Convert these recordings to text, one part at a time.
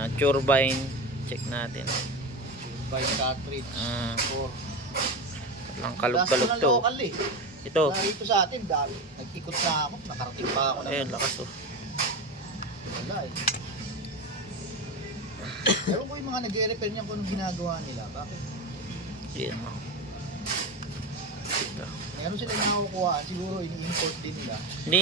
Ah, turbine. Check natin. By cartridge. Ah, Or, ang kalog-kalog to. local eh. Ito. Dito sa atin, dami. Nag-ikot na ako. Nakarating pa ako. Ayun, lakas oh. Wala eh. Pero ko yung mga nag-repair niyan kung anong ginagawa nila. Bakit? Oh. Ito. Meron sila nakukuha. Siguro ini-import din nila. Hindi.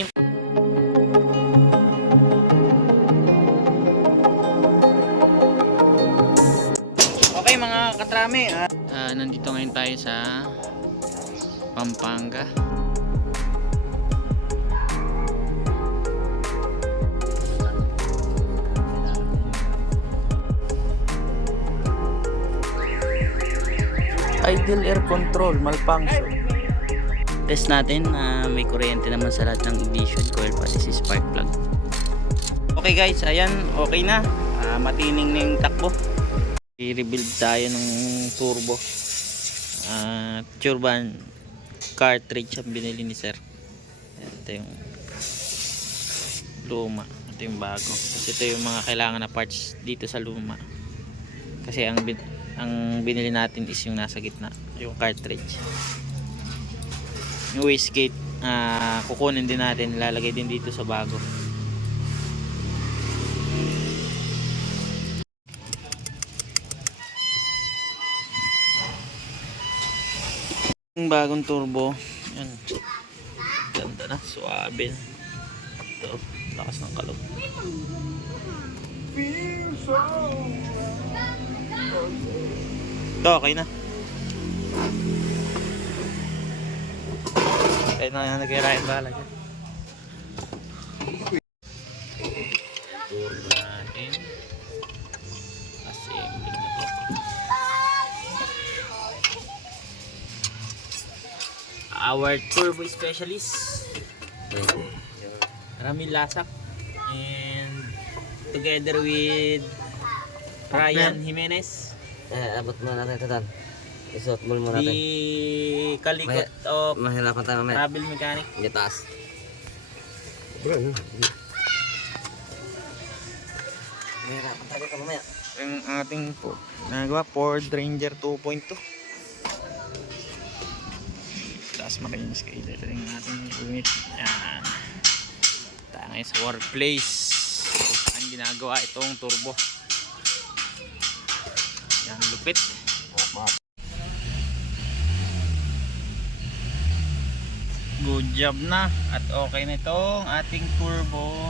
Mga katrame, ah, ah, nandito ngayon tayo sa Pampanga. Idle air control, malfunction. Test natin na may kuryente naman sa lahat ng ignition coil pati si spark plug. Okay guys, ayan, okay na. Ah, matining na yung takbo. I-rebuild tayo ng turbo. Ah, turbine cartridge ang binili ni sir. Ito yung luma. Ito yung bago. Kasi ito yung mga kailangan na parts dito sa luma. Kasi ang bin ang binili natin is yung nasa gitna, yung cartridge. Yung wastegate, ah kukunin din natin, ilalagay din dito sa bago. Bagong turbo, yan. Ganda na, suabe. Ito, lakas ng kalog. Ito, okay na. Kahit na yan, nag-ride bala dyan. Turbo natin. Assembling na po. Our turbo specialist. Ramil Lasak. And together with Ryan Jimenez. Eh, abot muna natin ito. Isuot mo muna natin. The kalikot of Mahirapan tayo mamaya. travel mechanic. Hindi taas. Mahirapan tayo mamaya. Yung ating po, nagawa Ford Ranger 2.2. Taas makinis kayo. Ito yung ating unit. Yan. Tayo ngayon sa workplace. Kung saan ginagawa itong turbo. Yan, lupit. Good job na. At okay na itong ating turbo.